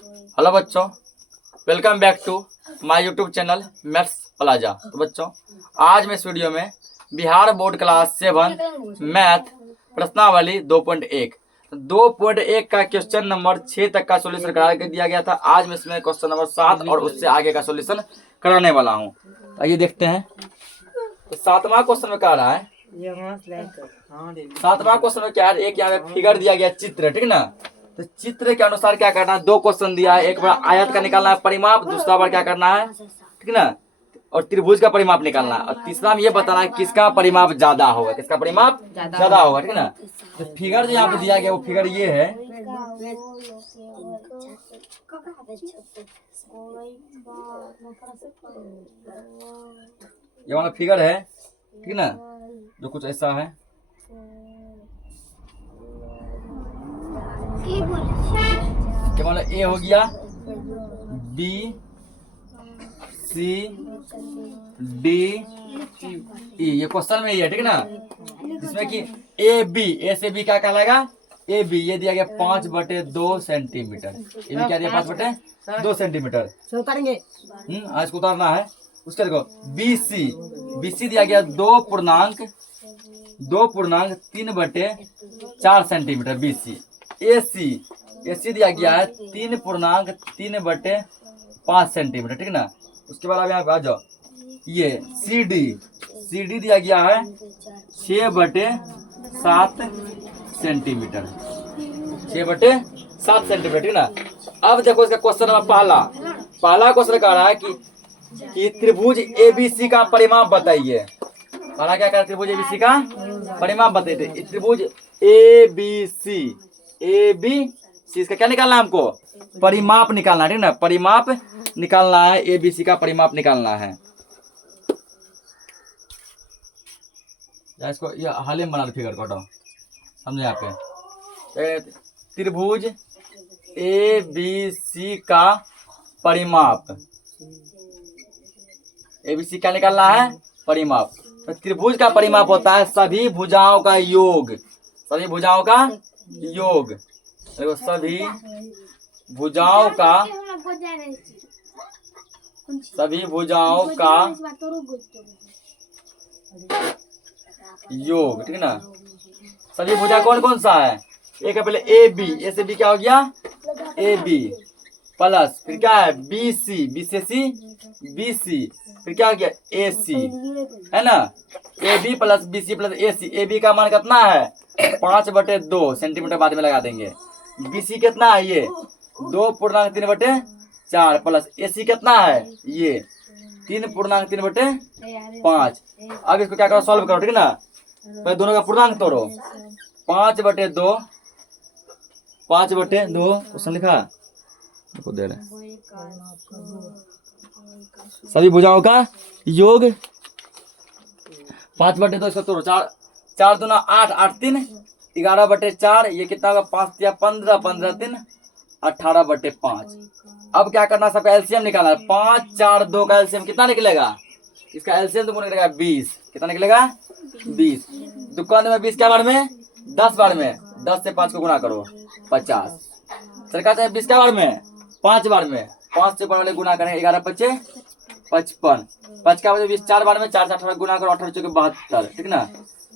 Hello बच्चों, welcome back to my YouTube channel maths plaza. तो बच्चों, आज मैं इस वीडियो में बिहार बोर्ड क्लास 7 मैथ प्रश्नावली 2.1 का क्वेश्चन नंबर 6 तक का सॉल्यूशन करा के दिया गया था। आज मैं इसमें क्वेश्चन नंबर 7 और उससे आगे का सॉल्यूशन कराने वाला हूँ। आइए देखते हैं। तो 7वां क्वेश्चन में क्या रहा है? 7वां क्वेश्चन में क्या है? एक यहाँ पे फिगर दिया गया, चित्र, ठीक ना। तो चित्र के अनुसार क्या करना है? दो क्वेश्चन दिया है, एक बार आयत का निकालना है परिमाप, दूसरा बार क्या करना है, ठीक ना, और त्रिभुज का परिमाप निकालना है, और तीसरा में ये बताना है किसका परिमाप ज्यादा होगा, किसका परिमाप ज्यादा होगा, ठीक ना। तो फिगर जो यहाँ पे दिया गया वो फिगर ये है, ये वाला फिगर है, ठीक ना, जो कुछ ऐसा है। क्या मतलब ए हो गया, बी सी डी ई, ये क्वेश्चन में ही है, ठीक ना। जिसमें कि ए बी, ए से बी क्या कहलाएगा? ए बी, ये दिया गया 5/2 सेंटीमीटर। ये भी क्या दिया? 5/2 सेंटीमीटर। आज को उतारना है। उसके देखो बी सी, बी सी दिया गया 2.3/4 सेंटीमीटर बी सी। ए सी दिया गया है 3.3/5 सेंटीमीटर, ठीक ना। उसके बाद अब यहाँ पे आ जाओ, ये सी डी दिया गया है 6/7 सेंटीमीटर, 6/7 सेंटीमीटर, ठीक ना। अब देखो इसका क्वेश्चन नंबर पहला क्वेश्चन कह रहा है कि त्रिभुज एबीसी का परिमाप बताइए। पहला क्या कह रहा है? त्रिभुज एबीसी का परिमाप बताइए। त्रिभुज एबीसी, इसका क्या निकालना है? हमको परिमाप निकालना है, ठीक ना। परिमाप निकालना है, एबीसी का परिमाप निकालना है। इसको ये हाल में बना दो फिगर को, हटाओ, समझे यहाँ पे। त्रिभुज एबीसी का परिमाप, एबीसी क्या निकालना है? परिमाप। तो त्रिभुज का परिमाप होता है सभी भुजाओं का योग, सभी भुजाओं का योग। देखो सभी भुजाओं का योग, ठीक ना। सभी भुजा कौन कौन सा है? एक है पहले ए बी, ए से बी क्या हो गया? ए बी, प्लस फिर क्या है? बी सी, बी से सी बी सी, फिर क्या हो गया? ए सी, है ना। A B plus B C plus A C. A B का मान कितना है? 5/2 सेंटीमीटर, बाद में लगा देंगे। बी सी कितना है? ये 2.3/4 प्लस ए सी कितना है? ये 3.3/5। अब इसको क्या करो? सॉल्व करो, ठीक ना। पहले दोनों का पूर्णांक तोड़ो। 5/2 क्वेश्चन लिखा देखो, दे रहे सभी भुजाओं का योग 5/2, इसको तोड़ो। 4 दूना 8, 8 3 11/4। ये कितना होगा? 5 या 15, 15 3 18/5। अब क्या करना? सबका एलसीएम निकालना है। 5 4 2 का एलसीएम कितना निकलेगा? इसका एलसीएम तुमको निकलेगा 20। कितना निकलेगा? 20। दुकान में 20 क्या बार में? 10 बार में। 10 से 5 को गुना करो, 50। सरकार 20 क्या बार में? 5 बार में। 5 से वाले गुना करेंगे, 11 5 55। 5 का 20 4 बार में, 4 से 18 गुना करो, 18 × 72, ठीक ना।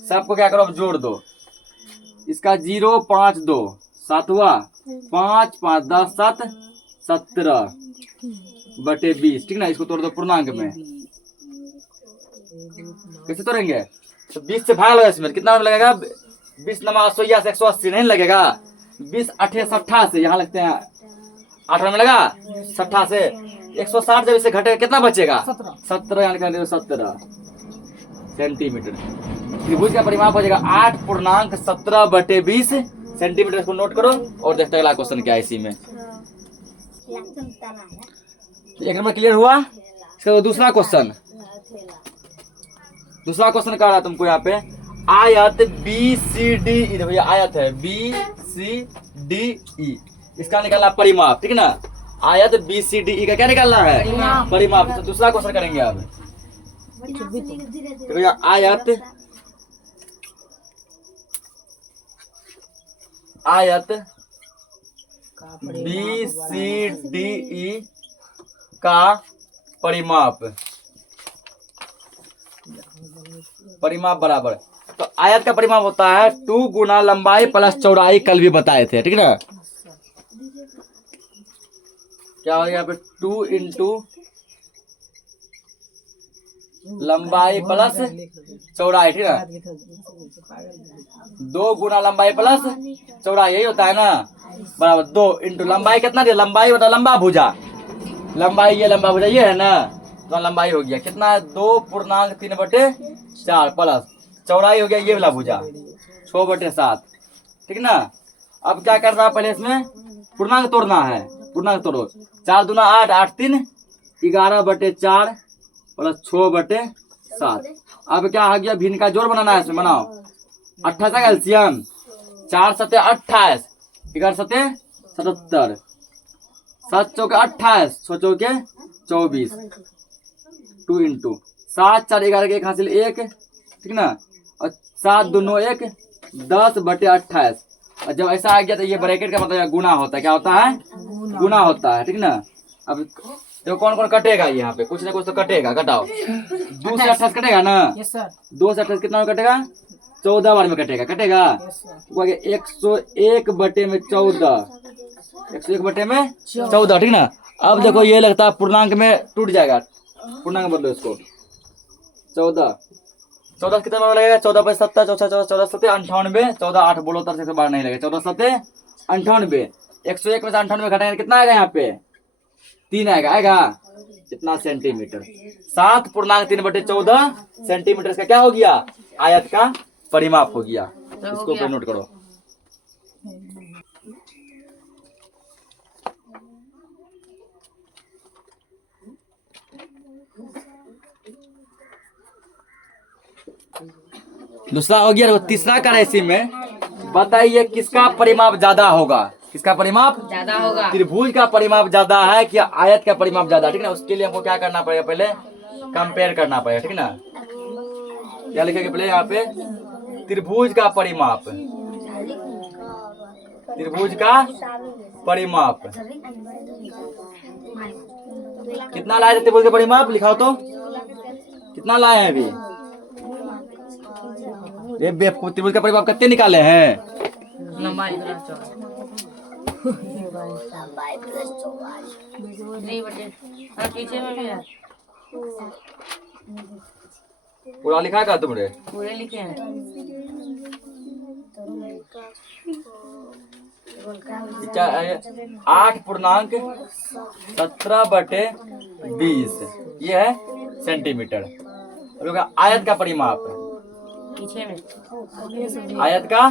सबको क्या करो? अब जोड़ दो। इसका 0 5 2 7 हुआ, 5 5 10 7 17/20, ठीक ना। इसको तोड़ दो पूर्णांक में। कैसे तोड़ेंगे? तो 20 से भाग लगा, इसमें कितना लगेगा? 20 नमा 100 से 180 नहीं लगेगा। 20 8 60 से यहाँ लगते हैं, 8 में लगा 60 से 160। जब इसे घटेगा कितना बचेगा? 17 यहाँ निकाल 17 सेंटीमीटर। त्रिभुज का परिमाप हो जाएगा 8.17/20 सेंटीमीटर। इसको नोट करो और देखते हैं अगला क्वेश्चन क्या है इसी में। एक नंबर क्लियर हुआ। इसका दूसरा क्वेश्चन कह रहा है तुमको यहाँ पे, आयत बी सी डी ई। देखो ये आयत है बी सी डी ई, इसका निकालना परिमाप, ठीक ना। आयत बी सी डी ई का क्या निकालना है? परिमाप। तो दूसरा क्वेश्चन करेंगे अब। देखो यहाँ आयत बी सी डी ई का परिमाप बराबर। तो आयत का परिमाप होता है 2 गुना लंबाई प्लस चौड़ाई, कल भी बताए थे, ठीक ना। क्या हो गया यहाँ पे 2 इंटू लंबाई प्लस चौड़ाई, ठीक है। 2 गुना लंबाई प्लस चौड़ाई, यही होता है ना, बराबर 2 इंटू लंबाई कितना दिया, लंबाई बता लंबा भुजा, लंबाई ये लंबा भुजा ये है ना, तो लंबाई हो गया कितना है 2/3/4 प्लस चौड़ाई हो गया ये वाला भुजा 6/7, ठीक ना। अब क्या करना है, पहले इसमें पूर्णांक तोड़ना है, पूर्णांक तोड़ो। 4 दूना 8, 8 3 11/4 प्लस 6/7। अब क्या आ गया, भिन्न का जोड़ बनाना है इसमें, बनाओ 28 का एलसीएम, 4 7 28, 11 7 77, 7 चौके 28, 6 चौके 24, 2 इंटू 7 4 11 के 1 हासिल 1, ठीक ना, और 7 2 9 1 10/28। और जब ऐसा आ गया तो ये ब्रैकेट का मतलब गुना होता है, क्या होता है, गुना होता है, ठीक ना। अब देखो कौन कौन कटेगा, यहाँ पे कुछ ना कुछ तो कटेगा, घटाओ। 2 से 28 कटेगा ना, 2 से 28 कितना में कटेगा, 14 बार में कटेगा, कटेगा 101/14, 101/14, ठीक ना। अब देखो ये लगता है पूर्णांक में टूट जाएगा, पूर्णांक बदलो इसको, 14 कितना में लगेगा, 14/7 14 7 98, 14 8 बोलो तर से बार नहीं लगेगा, 14 7 98, 101 में से 98 घटाएंगे कितना आएगा, यहाँ पे 3 आएगा कितना सेंटीमीटर, 7.3/14 सेंटीमीटर का क्या हो गया, आयत का परिमाप हो गया। इसको पे नोट करो। दूसरा हो गया, तीसरा का इसी में बताइए किसका परिमाप ज्यादा होगा, किसका परिमाप ज्यादा होगा, त्रिभुज का परिमाप ज्यादा है कि आयत का परिमाप ज्यादा, ठीक ना। उसके लिए हमको क्या करना पड़ेगा, पहले कंपेयर करना पड़ेगा, ठीक ना। क्या लिखेंगे पहले यहाँ पे, त्रिभुज का परिमाप, त्रिभुज का परिमाप कितना लाए थे, त्रिभुज का परिमाप लिखाओ तो कितना लाए हैं अभी, ये बेवकूफ, त्रिभुज का परिमाप कितने निकाले हैं, लंबाई पीछे में भी है, पूरा लिखा था तुमने, पूरे लिखे हैं। 8.17/20 ये है सेंटीमीटर। अब आयत का परिमाप, पीछे में आयत का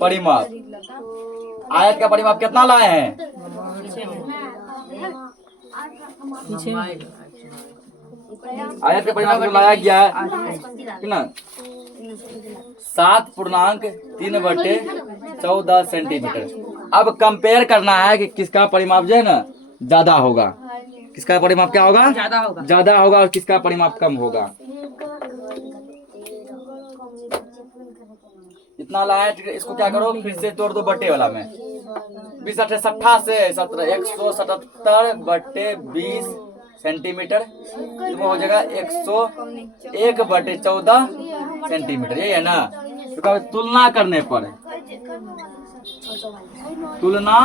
परिमाप, आयत का परिमाप कितना लाए हैं, पीछे में आयत का परिमाप जो लाया गया है, ठीक ना, 7.3/14 सेंटीमीटर। अब कंपेयर करना है कि किसका परिमाप जो है ना ज्यादा होगा, किसका परिमाप क्या होगा, ज्यादा होगा और किसका परिमाप कम होगा। इतना लाया, इसको क्या करो, फिर से तोड़ दो बटे वाला में, 20 8 से 17 177/20 सेंटीमीटर, तो हो जाएगा 101/14 सेंटीमीटर, यही है ना। तो तुलना करने पर, तुलना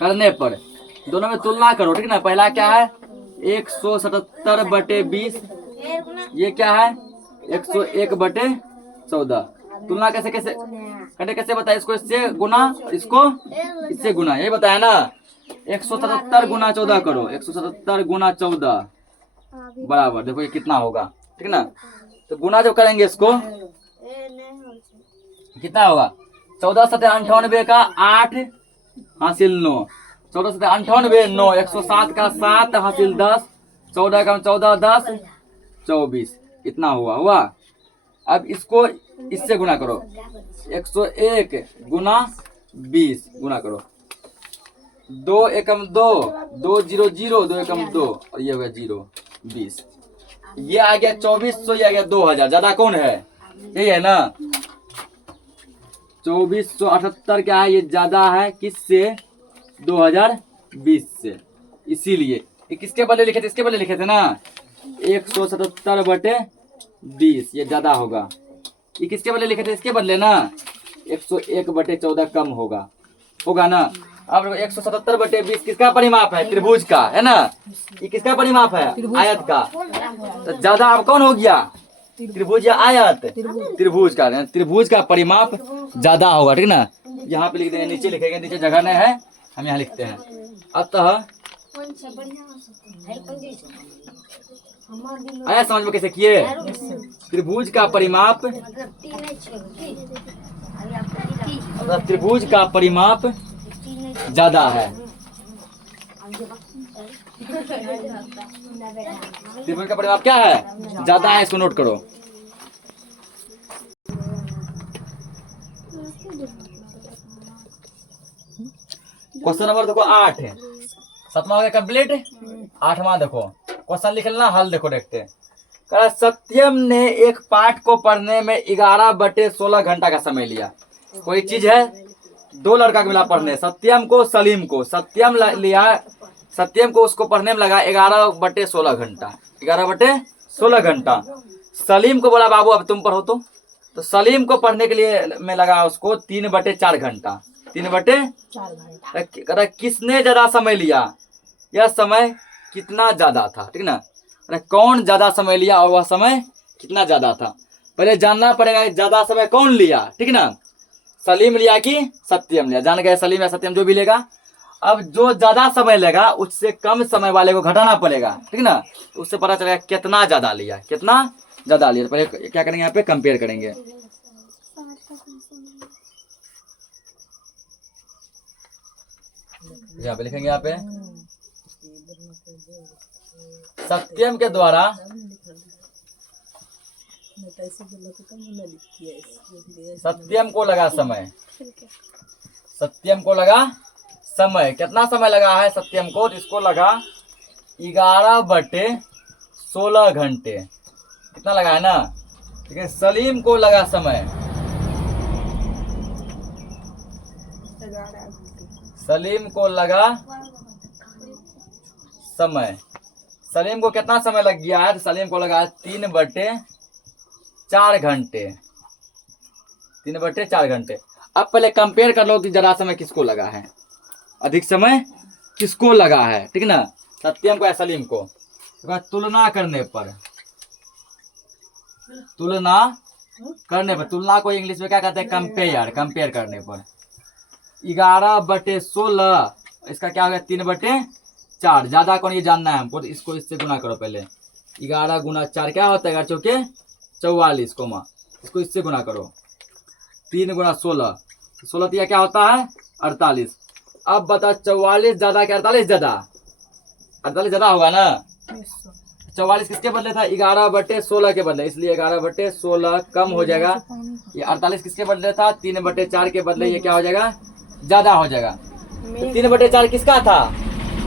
करने पर दोनों में तुलना करो, ठीक ना। पहला क्या है 177/20, ये क्या है 101/14। तुलना कैसे कैसे कटे, कैसे बताया, इसको इससे गुना, इसको इससे गुना, यही बताया ना। 177 गुना 14 करो, 177 गुना 14 बराबर, देखो ये कितना होगा, ठीक ना। तो गुना जब करेंगे इसको कितना होगा, 14 7 98 का 8 हासिल 9, 14 7 98 9, 107 का 7 हासिल 10, 14 का 14 10 24, इतना हुआ। अब इसको इससे गुना करो, 101 गुना 20 गुना करो, 2 एकम 2, 2 0 0, 2 एकम 2, और ये हो गया 0 20, ये आ गया 2400, ये आ गया 2000। ज्यादा कौन है, यही है ना, 2478 क्या है, ये ज्यादा है किससे, 2020 से। इसीलिए ये किसके बदले लिखे थे, इसके बदले लिखे थे ना, 177/20 ये ज्यादा होगा। ये किसके बदले लिखे थे, इसके बदले ना, 101/14 कम होगा, होगा ना। अब 177/20 किसका परिमाप है, त्रिभुज का है ना, ये किसका परिमाप है, आयत का। तो ज्यादा अब कौन हो गया, त्रिभुज या आयत, त्रिभुज का। त्रिभुज का परिमाप ज्यादा होगा, ठीक ना। यहाँ पे लिख देंगे, नीचे लिखेंगे, नीचे जगह नहीं है, हम यहाँ लिखते हैं। अतः आया समझ में कैसे किए, त्रिभुज का परिमाप, त्रिभुज का परिमाप ज्यादा है। त्रिभुज का परिमाप क्या है, ज्यादा है, इसको नोट करो। क्वेश्चन नंबर देखो 8 है, 7वां हो गया कंप्लीट। 8वां देखो क्वेश्चन लिख लेना, हल देखो देखते हैं। सत्यम ने एक पाठ को पढ़ने में 11/16 घंटा का समय लिया। कोई चीज है, दो लड़का के मिला पढ़ने, सत्यम को सलीम को। सत्यम लिया, सत्यम को उसको पढ़ने में लगा 11/16 घंटा, 11/16 घंटा। सलीम को बोला बाबू अब तुम पढ़ो। तो सलीम को पढ़ने के लिए में लगा उसको 3/4 घंटा, 3/4। किसने ज्यादा समय लिया, यह समय कितना ज्यादा था, ठीक ना। अरे कौन ज्यादा समय लिया और वह समय कितना ज्यादा था, पहले जानना पड़ेगा ज्यादा समय कौन लिया, ठीक ना। सलीम लिया कि सत्यम लिया, जान गए, सलीम या सत्यम जो भी लेगा। अब जो ज्यादा समय लेगा उससे कम समय वाले को घटाना पड़ेगा, ठीक ना। तो उससे पता चलेगा कितना ज्यादा लिया, कितना ज्यादा लिया। पहले क्या करेंगे, यहाँ पे कंपेयर करेंगे। यहाँ पे लिखेंगे, यहाँ पे सत्यम के द्वारा, सत्यम को लगा समय, सत्यम को लगा समय, कितना समय लगा है सत्यम को, इसको लगा 11/16 घंटे, कितना लगा है ना। ठीक है, सलीम को लगा समय, सलीम को लगा समय, सलीम को कितना समय लग गया है, सलीम को लगा 3/4 घंटे, 3/4 घंटे। अब पहले कंपेयर कर लो कि ज्यादा समय किसको लगा है, अधिक समय किसको लगा है, ठीक ना, सत्यम को या सलीम को। तो तुलना करने पर, तुलना करने पर, तुलना को इंग्लिश में क्या कहते हैं, कंपेयर, कंपेयर करने पर 11/16, इसका क्या हो गया 3/4, ज्यादा कौन ये जानना है हमको, तो इसको इससे गुना करो पहले। 11 × 4 क्या होता है, 11 चौके 44, कोमा इसको इससे गुना करो, 3 × 16, 16 दिया क्या होता है 48। अब बता 44 ज्यादा क्या 48 ज्यादा, 48 ज्यादा होगा ना। 44 किसके बदले था, 11/16 के बदले, इसलिए 11/16 कम हो जाएगा। ये 48 किसके बदले था, 3/4 के बदले, ये क्या हो जाएगा ज्यादा हो जाएगा। तो 3/4 किसका था,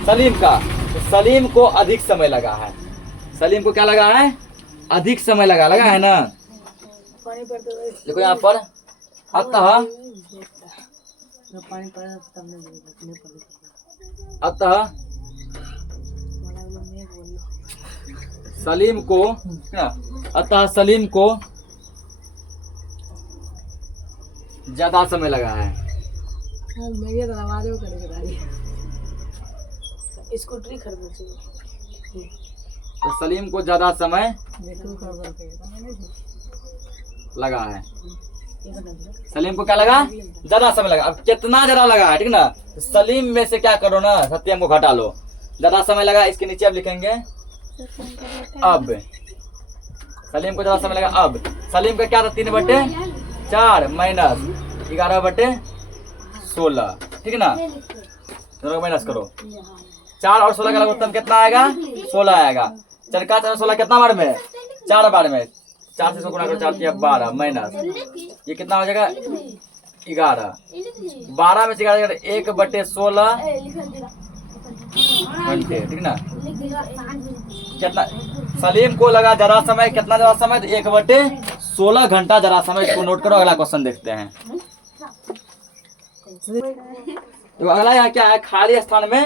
सलीम का। तो सलीम को अधिक समय लगा है, सलीम को क्या लगा है, अधिक समय लगा है ना। देखो यहाँ पर, अतः सलीम को, अतः सलीम को ज्यादा समय लगा है। स्कूटरी खरीदना चाहिए। तो सलीम को ज्यादा समय लगा है, सलीम को क्या लगा, ज्यादा समय लगा। अब कितना ज्यादा लगा है, ठीक ना। तो सलीम में से क्या करो ना, सत्यम को घटा लो, ज्यादा समय लगा, इसके नीचे अब लिखेंगे अब, सलीम को ज्यादा समय लगा। अब सलीम का क्या था, 3/4 माइनस 11/16, ठीक ना, दोनों माइनस करो। 4 और 16 का उत्तम कितना आएगा, 16 आएगा। 4 का 16 कितना बार में, 4 बार में, 4 से गुणा करो, 4 × 12 माइनस, ये कितना हो जाएगा 11, 12 में से 11 1/16 घंटे, ठीक ना। कितना सलीम को लगा ज्यादा समय, कितना ज्यादा समय, तो 1/16 घंटा ज्यादा समय। इसको नोट करो, अगला क्वेश्चन देखते हैं। तो अगला यहाँ क्या है, खाली स्थान में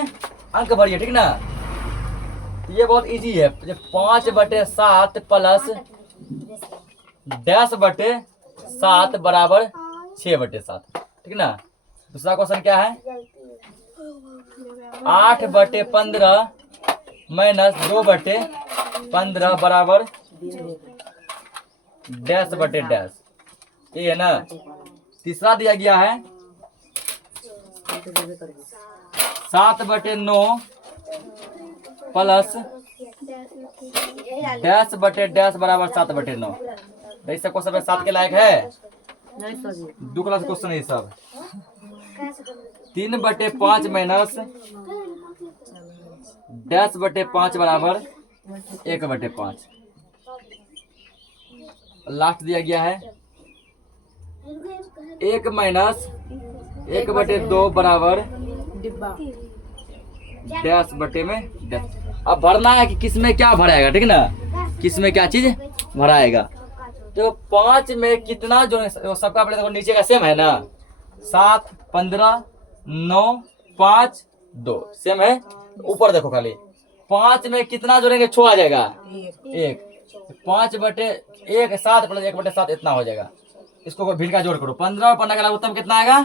अंक भरिए, ठीक ना। ये बहुत इजी है। 5/7 प्लस 10/7 बराबर 6/7, ठीक ना। दूसरा क्वेश्चन क्या है, 8/15 माइनस 2/15 बराबर डैश बटे डैश, ये है ना। तीसरा दिया गया है 7/9 प्लस डैश बटे डैश बराबर 7/9। ये सब क्वेश्चन 7 के लायक है। 2 क्लास क्वेश्चन है ये सब। 3/5 माइनस डैश बटे 5 बराबर 1/5। लास्ट दिया गया है 1 माइनस 1/2 बराबर डिब्बा डैश बटे में डैश। अब भरना है कि किस में क्या भराएगा, ठीक ना, किस में क्या चीज भराएगा। तो 5 में कितना जो सबका अपने देखो नीचे का सेम है ना, 7, 15, 9, 5, 2 सेम है। ऊपर देखो खाली 5 में कितना जोड़ेंगे, 6 आ जाएगा 1। 5/1 7 प्लस 1/7 इतना हो जाएगा। इसको भिड़ का जोड़ करो, 15 और 15 का उत्तम कितना आएगा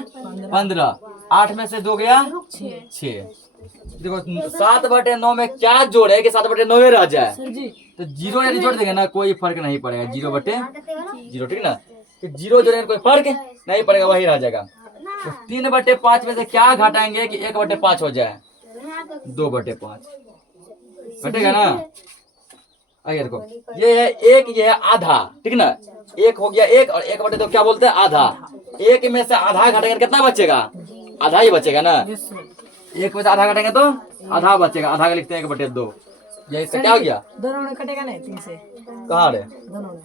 15। 8 में से 2 गया 6। देखो 7/9 में क्या जोड़े कि 7/9 रह जाए, तो 0 यदि जोड़ देंगे ना कोई फर्क नहीं पड़ेगा, 0/0, ठीक ना। तो 0 जोड़ेंगे कोई फर्क नहीं पड़ेगा, वही रह जाएगा। तो 3/5 में से क्या घटाएंगे कि 1/5 हो जाए, 2/5 घटेगा ना। आगे देखो ये है 1, ये है आधा, ठीक ना। 1 हो गया 1 और 1/2 क्या बोलते हैं आधा। 1 में से आधा घटेंगे कितना बचेगा, आधा ही बचेगा ना। 1 में से आधा घटेंगे तो आधा बचेगा, आधा का लिखते हैं 1/2। ये इससे क्या हो गया, दोनों में कटेगा नहीं 3 से, कहाँ रे दोनों में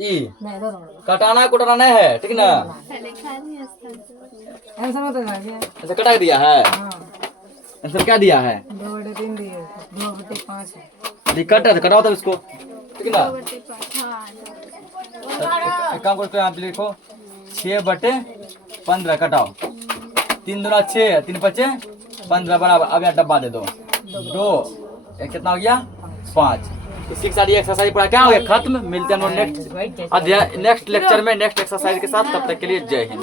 ई नहीं, दोनों में कटाना कुटाना नहीं है, ठीक ना। आंसर बता दीजिए। ऐसा कटा दिया है, हाँ आंसर क्या दिया है, 2/3 दिए, 2/5 है। कटा तो कटाओ तब इसको, ठीक ना। एक काम करो यहाँ पे लिखो 6/15 कटाओ, 3 दूना 6, 3 5 15 बराबर। अब यहाँ डब्बा दे दो, 2 कितना हो गया 5। इसी के साथ ये एक्सरसाइज पढ़ा क्या हो गया, खत्म। मिलते हैं हम नेक्स्ट अध्याय नेक्स्ट लेक्चर में नेक्स्ट एक्सरसाइज के साथ। तब तक के लिए जय हिंद।